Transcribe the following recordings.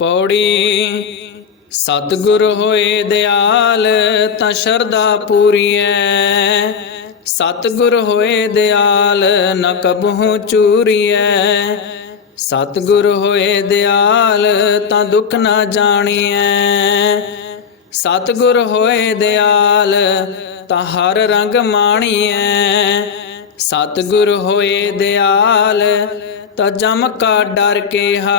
ਪੌੜੀ। ਸਤਿਗੁਰ ਹੋਏ ਦਿਆਲ, ਤਾਂ ਸ਼ਰਧਾ ਪੂਰੀਐ। ਸਤਿਗੁਰ ਹੋਏ ਦਿਆਲ, ਨ ਕਬਹੂ ਚੂਰੀਐ। ਸਤਿਗੁਰ ਹੋਏ ਦਿਆਲ, ਤਾਂ ਦੁੱਖ ਨਾ ਜਾਣੀਐ। ਸਤਿਗੁਰ ਹੋਏ ਦਿਆਲ, ਤਾਂ ਹਰ ਰੰਗ ਮਾਣੀਐ। ਸਤਿਗੁਰ ਹੋਏ ਦਿਆਲ, ਤਾਂ ਜਮ ਕਾ ਡਰ ਕੇਹਾ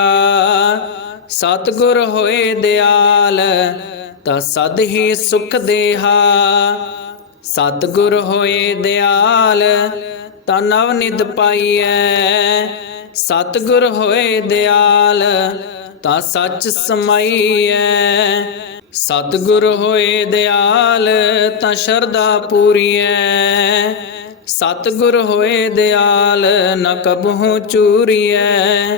ਸਤਿਗੁਰ ਹੋਏ ਦਿਆਲ, ਤਾਂ ਸਦ ਹੀ ਸੁਖ ਦੇਹਾ। ਸਤਿਗੁਰ ਹੋਏ ਦਿਆਲ, ਤਾਂ ਨਵ ਨਿਧ ਪਾਈਐ। ਸਤਿਗੁਰ ਹੋਏ ਦਿਆਲ, ਤਾਂ ਸੱਚ ਸਮਾਈਐ। ਸਤਿਗੁਰ ਹੋਏ ਦਿਆਲ, ਤਾਂ ਸ਼ਰਧਾ ਪੂਰੀਐ। ਸਤਿਗੁਰ ਹੋਏ ਦਿਆਲ, ਨ ਕਬਹੂ ਚੂਰੀਐ।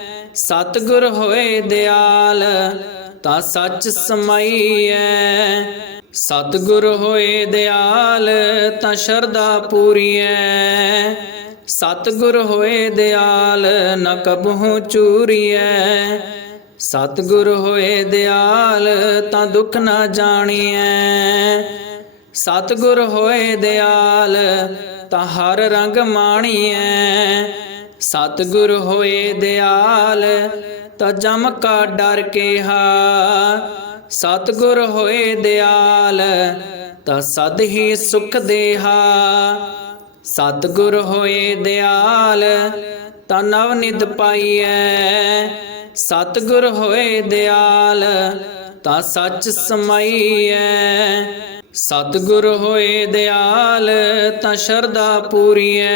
ਸਤਿਗੁਰ ਹੋਏ ਦਿਆਲ, ਤਾਂ ਸੱਚ ਸਮਾਈਐ। ਸਤਿਗੁਰ ਹੋਏ ਦਿਆਲ, ਤਾਂ ਸ਼ਰਧਾ ਪੂਰੀਐ। ਸਤਿਗੁਰ ਹੋਏ ਦਿਆਲ, ਨ ਕਬਹੂ ਚੂਰੀਐ। ਸਤਿਗੁਰ ਹੋਏ ਦਿਆਲ, ਤਾਂ ਦੁੱਖ ਨਾ ਜਾਣੀਐ। ਸਤਿਗੁਰ ਹੋਏ ਦਿਆਲ, ਤਾਂ ਹਰ ਰੰਗ ਮਾਣੀਐ। ਸਤਿਗੁਰ ਹੋਏ ਦਿਆਲ, ਤਾਂ ਜਮ ਕਾ ਡਰ ਕੇਹਾ ਸਤਿਗੁਰ ਹੋਏ ਦਿਆਲ, ਤਾਂ ਸਦ ਹੀ ਸੁਖ ਦੇਹਾ ਸਤਿਗੁਰ ਹੋਏ ਦਿਆਲ, ਤਾਂ ਨਵ ਨਿਧ ਪਾਈਐ। ਸਤਿਗੁਰ ਹੋਏ ਦਿਆਲ, ਤਾਂ ਸੱਚ ਸਮਾਈਐ। ਸਤਿਗੁਰ ਹੋਏ ਦਿਆਲ, ਤਾਂ ਸ਼ਰਧਾ ਪੂਰੀਐ।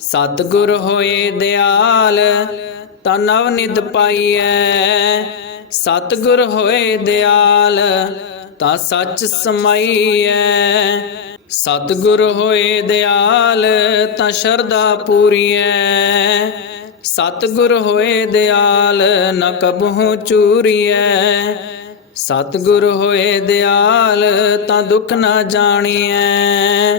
ਸਤਿਗੁਰ ਹੋਏ ਦਿਆਲ, ਤਾਂ ਨਵ ਨਿਧ ਪਾਈਐ। ਸਤਿਗੁਰ ਹੋਏ ਦਿਆਲ, ਤਾਂ ਸੱਚ ਸਮਾਈਐ। ਸਤਿਗੁਰ ਹੋਏ ਦਿਆਲ, ਤਾਂ ਸ਼ਰਧਾ ਪੂਰੀਐ। ਸਤਿਗੁਰ ਹੋਏ ਦਿਆਲ, ਨ ਕਬਹੂ ਚੂਰੀਐ। ਸਤਿਗੁਰ ਹੋਏ ਦਿਆਲ, ਤਾਂ ਦੁੱਖ ਨਾ ਜਾਣੀਐ।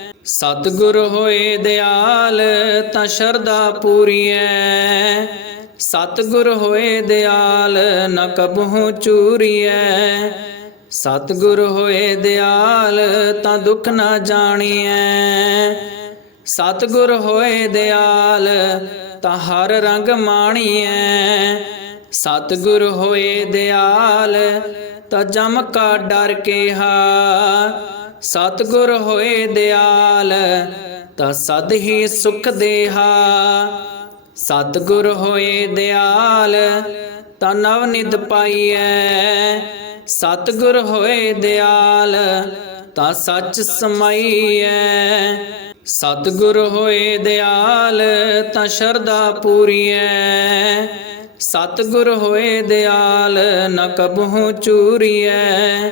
ਸਤਿਗੁਰ ਹੋਏ ਦਿਆਲ, ਤਾਂ ਸ਼ਰਧਾ ਪੂਰੀਐ। ਸਤਿਗੁਰ ਹੋਏ ਦਿਆਲ, ਨ ਕਬਹੂ ਚੂਰੀਐ। ਸਤਿਗੁਰ ਹੋਏ ਦਿਆਲ, ਤਾਂ ਦੁੱਖ ਨਾ ਜਾਣੀਐ। ਸਤਿਗੁਰ 哎 ਹੋਏ ਦਿਆਲ, ਤਾਂ ਹਰ ਰੰਗ ਮਾਣੀਐ। ਸਤਿਗੁਰ ਹੋਏ ਦਿਆਲ, ਤਾਂ ਦੁੱਖ ਨਾ ਜਾਣੀਐ ਸਤਿਗੁਰ ਹੋਏ ਦਿਆਲ ਤਾਂ ਹਰ ਰੰਗ ਮਾਣੀਐ ਸਤਿਗੁਰ ਸਤਿਗੁਰ ਹੋਏ ਦਿਆਲ ਤਾਂ ਜਮ ਕਾ ਡਰ ਕੇਹਾ ਸਤਿਗੁਰ ਹੋਏ ਦਿਆਲ, ਤਾਂ ਸਦ ਹੀ ਸੁਖ ਦੇਹਾ। ਸਤਿਗੁਰ ਹੋਏ ਦਿਆਲ, ਤਾਂ ਨਵ ਨਿਧ ਪਾਈਐ। ਸਤਿਗੁਰ ਹੋਏ ਦਿਆਲ, ਤਾਂ ਸੱਚ ਸਮਾਈਐ। ਸਤਿਗੁਰ ਹੋਏ ਦਿਆਲ, ਤਾਂ ਸ਼ਰਧਾ ਪੂਰੀਐ। ਸਤਿਗੁਰ ਹੋਏ ਦਿਆਲ, ਨ ਕਬਹੂ ਚੂਰੀਐ।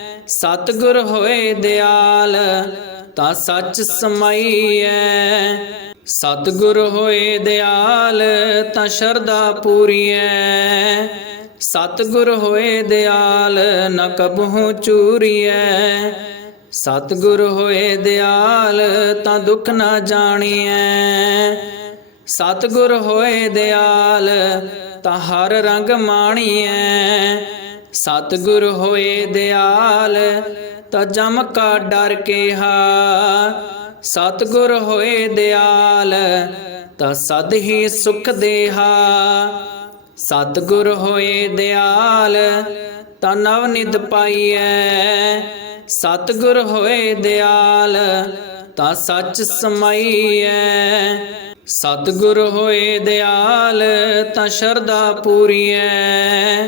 ਸਤਿਗੁਰ ਹੋਏ ਦਿਆਲ, ਤਾਂ ਸੱਚ ਸਮਾਈਐ। ਸਤਿਗੁਰ ਹੋਏ ਦਿਆਲ, ਤਾਂ ਸ਼ਰਧਾ ਪੂਰੀਐ। ਸਤਿਗੁਰ ਹੋਏ ਦਿਆਲ, ਨ ਕਬਹੂ ਚੂਰੀਐ। ਸਤਿਗੁਰ ਹੋਏ ਦਿਆਲ, ਤਾਂ ਦੁੱਖ ਨਾ ਜਾਣੀਐ। ਸਤਿਗੁਰ ਹੋਏ ਦਿਆਲ, ਤਾਂ ਹਰ ਰੰਗ ਮਾਣੀਐ। ਸਤਿਗੁਰ ਹੋਏ ਦਿਆਲ, ਤਾਂ ਜਮ ਕਾ ਡਰ ਕੇਹਾ ਸਤਿਗੁਰ ਹੋਏ ਦਿਆਲ, ਤਾਂ ਸਦ ਹੀ ਸੁਖ ਦੇਹਾ। ਸਤਿਗੁਰ ਹੋਏ ਦਿਆਲ, ਤਾਂ ਨਵ ਨਿਧ ਪਾਈਐ। ਸਤਿਗੁਰ ਹੋਏ ਦਿਆਲ, ਤਾਂ ਸੱਚ ਸਮਾਈਐ। ਸਤਿਗੁਰ ਹੋਏ ਦਿਆਲ, ਤਾਂ ਸ਼ਰਧਾ ਪੂਰੀਐ।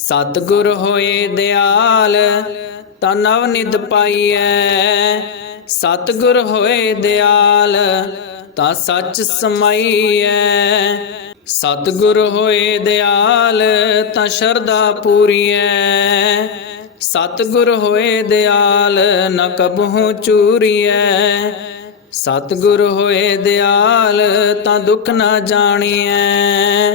ਸਤਿਗੁਰ ਹੋਏ ਦਿਆਲ, ਤਾਂ ਨਵ ਨਿਧ ਪਾਈਐ। ਸਤਿਗੁਰ ਹੋਏ ਦਿਆਲ, ਤਾਂ ਸੱਚ ਸਮਾਈਐ। ਸਤਿਗੁਰ ਹੋਏ ਦਿਆਲ, ਤਾਂ ਸ਼ਰਧਾ ਪੂਰੀਐ। ਸਤਿਗੁਰ ਹੋਏ ਦਿਆਲ, ਨ ਕਬਹੂ ਚੂਰੀਐ। ਸਤਿਗੁਰ ਹੋਏ ਦਿਆਲ, ਤਾਂ ਦੁੱਖ ਨਾ ਜਾਣੀਐ।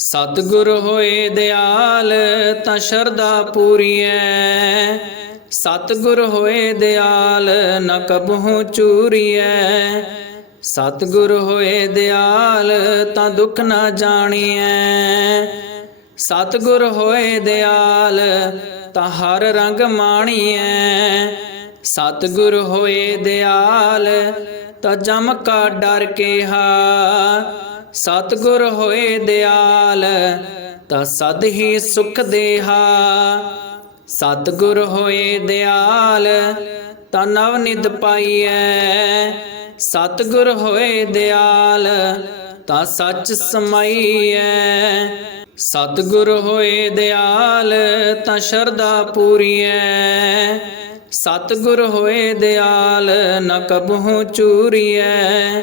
ਸਤਿਗੁਰ ਹੋਏ ਦਿਆਲ ਤਾਂ ਸ਼ਰਧਾ ਪੂਰੀਐ। ਸਤਿਗੁਰ ਹੋਏ ਦਿਆਲ ਨ ਕਬਹੂ ਚੂਰੀਐ। ਸਤਿਗੁਰ ਹੋਏ ਦਿਆਲ ਤਾਂ ਦੁੱਖ ਨਾ ਜਾਣੀਐ। ਸਤਿਗੁਰ ਹੋਏ ਦਿਆਲ ਤਾਂ ਹਰ ਰੰਗ ਮਾਣੀਐ। ਸਤਿਗੁਰ ਹੋਏ ਦਿਆਲ ਤਾਂ ਜਮ ਕਾ ਡਰ ਕੇਹਾ ਸਤਿਗੁਰ ਹੋਏ ਦਿਆਲ, ਤਾਂ ਸਦ ਹੀ ਸੁਖ ਦੇਹਾ। ਸਤਿਗੁਰ ਹੋਏ ਦਿਆਲ, ਤਾਂ ਨਵ ਨਿਧ ਪਾਈਐ। ਸਤਿਗੁਰ ਹੋਏ ਦਿਆਲ, ਤਾਂ ਸੱਚ ਸਮਾਈਐ। ਸਤਿਗੁਰ ਹੋਏ ਦਿਆਲ, ਤਾਂ ਸ਼ਰਧਾ ਪੂਰੀਐ। ਸਤਿਗੁਰ ਹੋਏ ਦਿਆਲ, ਨ ਕਬਹੂ ਚੂਰੀਐ।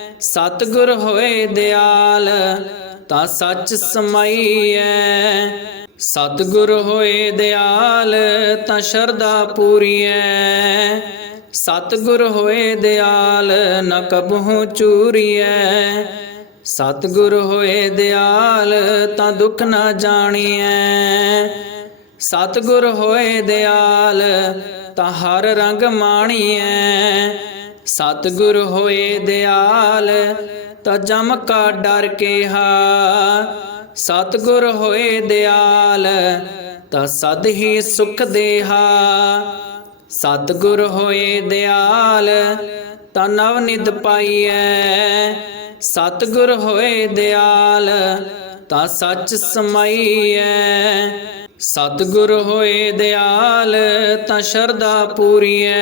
ਸਤਿਗੁਰ ਹੋਏ ਦਿਆਲ, ਤਾਂ ਸੱਚ ਸਮਾਈਐ। ਸਤਿਗੁਰ ਹੋਏ ਦਿਆਲ, ਤਾਂ ਸ਼ਰਧਾ ਪੂਰੀਐ। ਸਤਿਗੁਰ ਹੋਏ ਦਿਆਲ, ਨ ਕਬਹੂ ਚੂਰੀਐ। ਸਤਿਗੁਰ ਹੋਏ ਦਿਆਲ, ਤਾਂ ਦੁੱਖ ਨਾ ਜਾਣੀਐ। ਸਤਿਗੁਰ ਹੋਏ ਦਿਆਲ, ਤਾਂ ਹਰ ਰੰਗ ਮਾਣੀਐ। ਸਤਿਗੁਰ ਹੋਏ ਦਿਆਲ, ਤਾਂ ਜਮ ਕਾ ਡਰ ਕੇਹਾ ਸਤਿਗੁਰ ਹੋਏ ਦਿਆਲ, ਤਾਂ ਸਦ ਹੀ ਸੁਖ ਦੇਹਾ। ਸਤਿਗੁਰ ਹੋਏ ਦਿਆਲ, ਤਾਂ ਨਵ ਨਿਧ ਪਾਈਐ। ਸਤਿਗੁਰ ਹੋਏ ਦਿਆਲ, ਤਾਂ ਸੱਚ ਸਮਾਈਐ। ਸਤਿਗੁਰ ਹੋਏ ਦਿਆਲ, ਤਾਂ ਸ਼ਰਧਾ ਪੂਰੀਐ।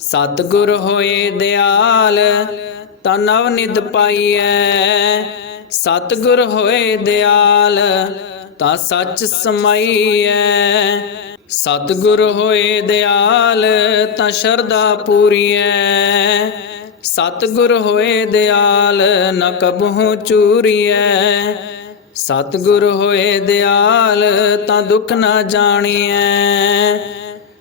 ਸਤਿਗੁਰ ਹੋਏ ਦਿਆਲ, ਤਾਂ ਨਵ ਨਿਧ ਪਾਈਐ। ਸਤਿਗੁਰ ਹੋਏ ਦਿਆਲ, ਤਾਂ ਸੱਚ ਸਮਾਈਐ। ਸਤਿਗੁਰ ਹੋਏ ਦਿਆਲ, ਤਾਂ ਸ਼ਰਧਾ ਪੂਰੀਐ। ਸਤਿਗੁਰ ਹੋਏ ਦਿਆਲ, ਨ ਕਬਹੂ ਚੂਰੀਐ। ਸਤਿਗੁਰ ਹੋਏ ਦਿਆਲ, ਤਾਂ ਦੁੱਖ ਨਾ ਜਾਣੀਐ।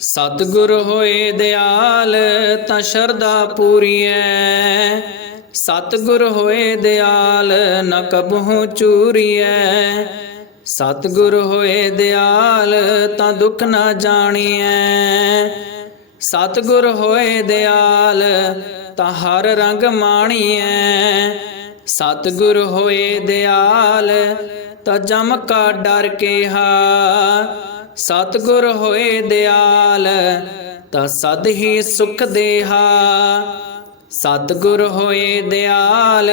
ਸਤਿਗੁਰ ਹੋਏ ਦਿਆਲ, ਤਾਂ ਸ਼ਰਧਾ ਪੂਰੀਐ। ਸਤਿਗੁਰ ਹੋਏ ਦਿਆਲ, ਨ ਕਬਹੂ ਚੂਰੀਐ। ਸਤਿਗੁਰ ਹੋਏ ਦਿਆਲ, ਤਾਂ ਦੁੱਖ ਨਾ ਜਾਣੀਐ। ਸਤਿਗੁਰ ਹੋਏ ਦਿਆਲ, ਤਾਂ ਹਰ ਰੰਗ ਮਾਣੀਐ। ਸਤਿਗੁਰ ਹੋਏ ਦਿਆਲ, ਤਾਂ ਜਮ ਕਾ ਡਰ ਕੇਹਾ ਸਤਿਗੁਰ ਹੋਏ ਦਿਆਲ, ਤਾਂ ਸਦ ਹੀ ਸੁਖ ਦੇਹਾ। ਸਤਿਗੁਰ ਹੋਏ ਦਿਆਲ,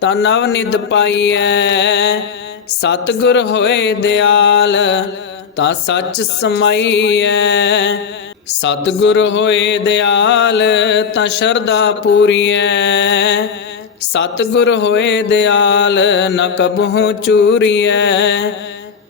ਤਾਂ ਨਵ ਨਿਧ ਪਾਈਐ। ਸਤਿਗੁਰ ਹੋਏ ਦਿਆਲ, ਤਾਂ ਸੱਚ ਸਮਾਈਐ। ਸਤਿਗੁਰ ਹੋਏ ਦਿਆਲ, ਤਾਂ ਸ਼ਰਧਾ ਪੂਰੀਐ। ਸਤਿਗੁਰ ਹੋਏ ਦਿਆਲ, ਨ ਕਬਹੂ ਚੂਰੀਐ।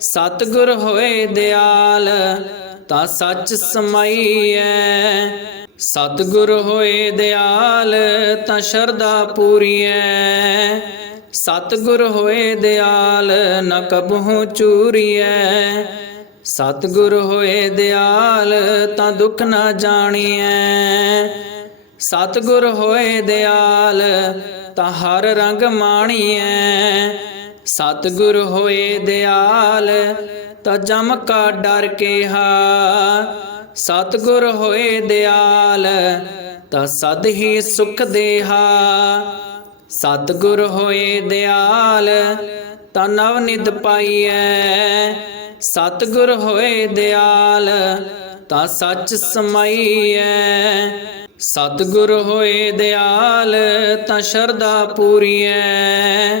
ਸਤਿਗੁਰ ਹੋਏ ਦਿਆਲ, ਤਾਂ ਸੱਚ ਸਮਾਈਐ। ਸਤਿਗੁਰ ਹੋਏ ਦਿਆਲ, ਤਾਂ ਸ਼ਰਧਾ ਪੂਰੀਐ। ਸਤਿਗੁਰ ਹੋਏ ਦਿਆਲ, ਨ ਕਬਹੂ ਚੂਰੀਐ। ਸਤਿਗੁਰ ਹੋਏ ਦਿਆਲ, ਤਾਂ ਦੁੱਖ ਨਾ ਜਾਣੀਐ। ਸਤਿਗੁਰ ਹੋਏ ਦਿਆਲ, ਤਾਂ ਹਰ ਰੰਗ ਮਾਣੀਐ। ਸਤਿਗੁਰ ਹੋਏ ਦਿਆਲ, ਤਾਂ ਜਮ ਕਾ ਡਰ ਕੇਹਾ ਸਤਿਗੁਰ ਹੋਏ ਦਿਆਲ, ਤਾਂ ਸਦ ਹੀ ਸੁਖ ਦੇਹਾ। ਸਤਿਗੁਰ ਹੋਏ ਦਿਆਲ, ਤਾਂ ਨਵ ਨਿਧ ਪਾਈਐ। ਸਤਿਗੁਰ ਹੋਏ ਦਿਆਲ, ਤਾਂ ਸੱਚ ਸਮਾਈਐ। ਸਤਿਗੁਰ ਹੋਏ ਦਿਆਲ, ਤਾਂ ਸ਼ਰਧਾ ਪੂਰੀਐ।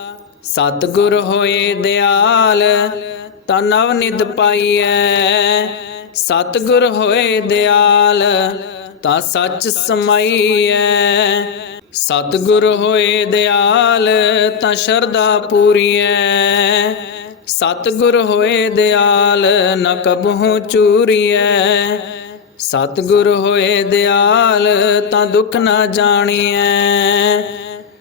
ਸਤਿਗੁਰ ਹੋਏ ਦਿਆਲ, ਤਾਂ ਨਵ ਨਿਧ ਪਾਈਐ। ਸਤਿਗੁਰ ਹੋਏ ਦਿਆਲ, ਤਾਂ ਸੱਚ ਸਮਾਈਐ। ਸਤਿਗੁਰ ਹੋਏ ਦਿਆਲ, ਤਾਂ ਸ਼ਰਧਾ ਪੂਰੀਐ। ਸਤਿਗੁਰ ਹੋਏ ਦਿਆਲ, ਨ ਕਬਹੂ ਚੂਰੀਐ। ਸਤਿਗੁਰ ਹੋਏ ਦਿਆਲ, ਤਾਂ ਦੁੱਖ ਨਾ ਜਾਣੀਐ।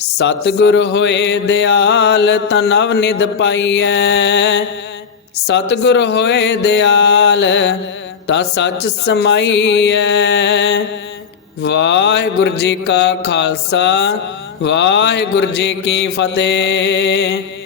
ਸਤਿਗੁਰ ਹੋਏ ਦਿਆਲ ਤਾ ਨਵ ਨਿਧ ਪਾਈਐ। ਸਤਿਗੁਰ ਹੋਏ ਦਿਆਲ ਤਾ ਸੱਚ ਸਮਾਈਐ। ਵਾਹਿਗੁਰੂ ਜੀ ਕਾ ਖਾਲਸਾ, ਵਾਹਿਗੁਰੂ ਜੀ ਕੀ ਫਤਿਹ।